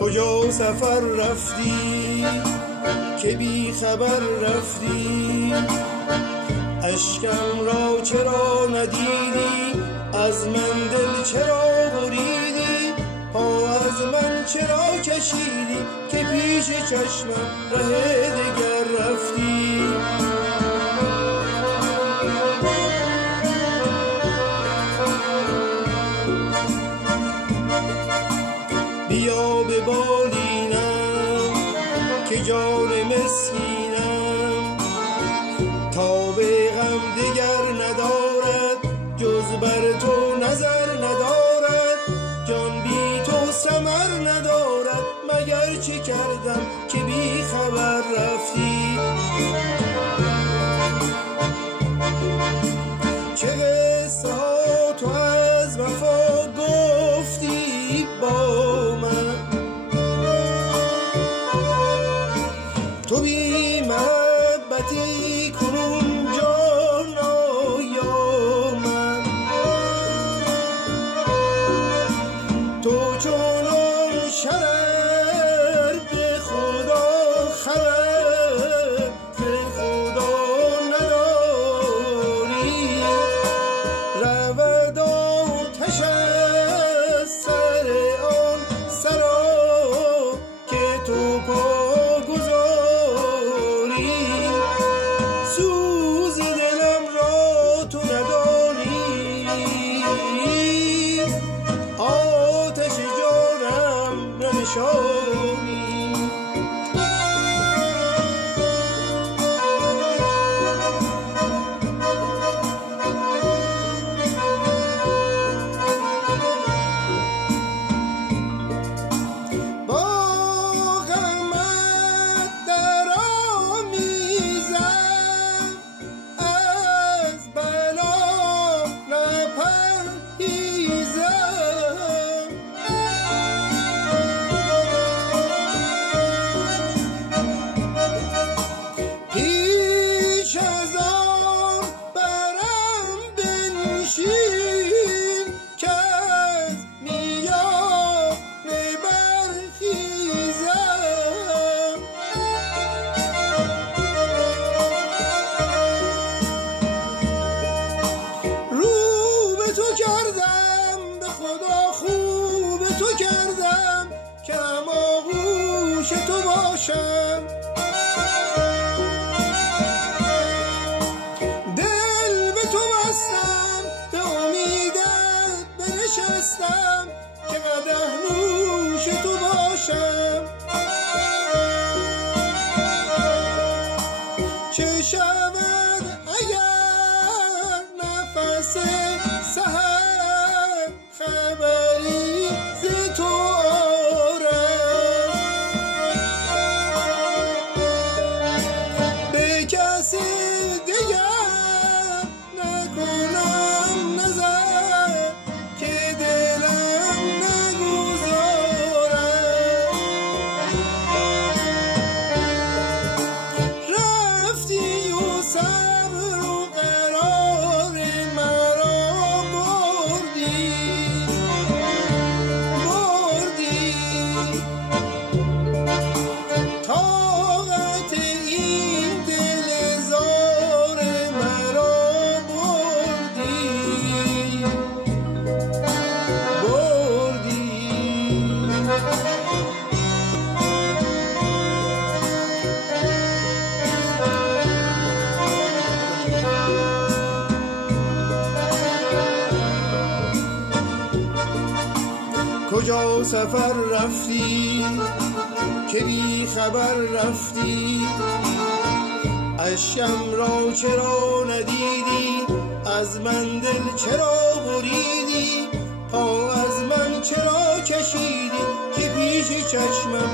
کجا سفر رفتی که بی خبر رفتی؟ اشکم را چرا ندیدی؟ از من دل چرا بریدی؟ پا از من چرا کشیدی که پیش چشمم ره دگر رفتی؟ بیا به بالینم که جان مسکینم، تا به غم دگر ندارد جز بر تو نظر ندارد. جان بی تو ثمر ندارد، مگر چه کردم که بی خبر رفتی؟ چه قصه ها تو از وفا گفتی با من، تو بی محبتی کنون جان آیا من. تو چونان شرر به خدا خبر به خدا نداری، رود آتش از سر آن سرا که تو پا گذاری. سوز دلم را تو ندانی، آتش جانم ننشانی. کردم که هماغوش تو باشم، دل به تو بستم، به امیدت بنشستم که قدح نوش تو باشم. چه شود اگر نفس سحر خبری ز تو آرم، به کسی دیگر نکنم نظر که دلم نگذارم. رفتی و صبر و قرار مرا بردی، طاقت این دل زار مرا بردی. کجا سفر رفتی که بی خبر رفتی؟ اشکم را چرا ندیدی؟ از من دل چرا بریدی؟ پا از من چرا کشیدی که پیش چشمم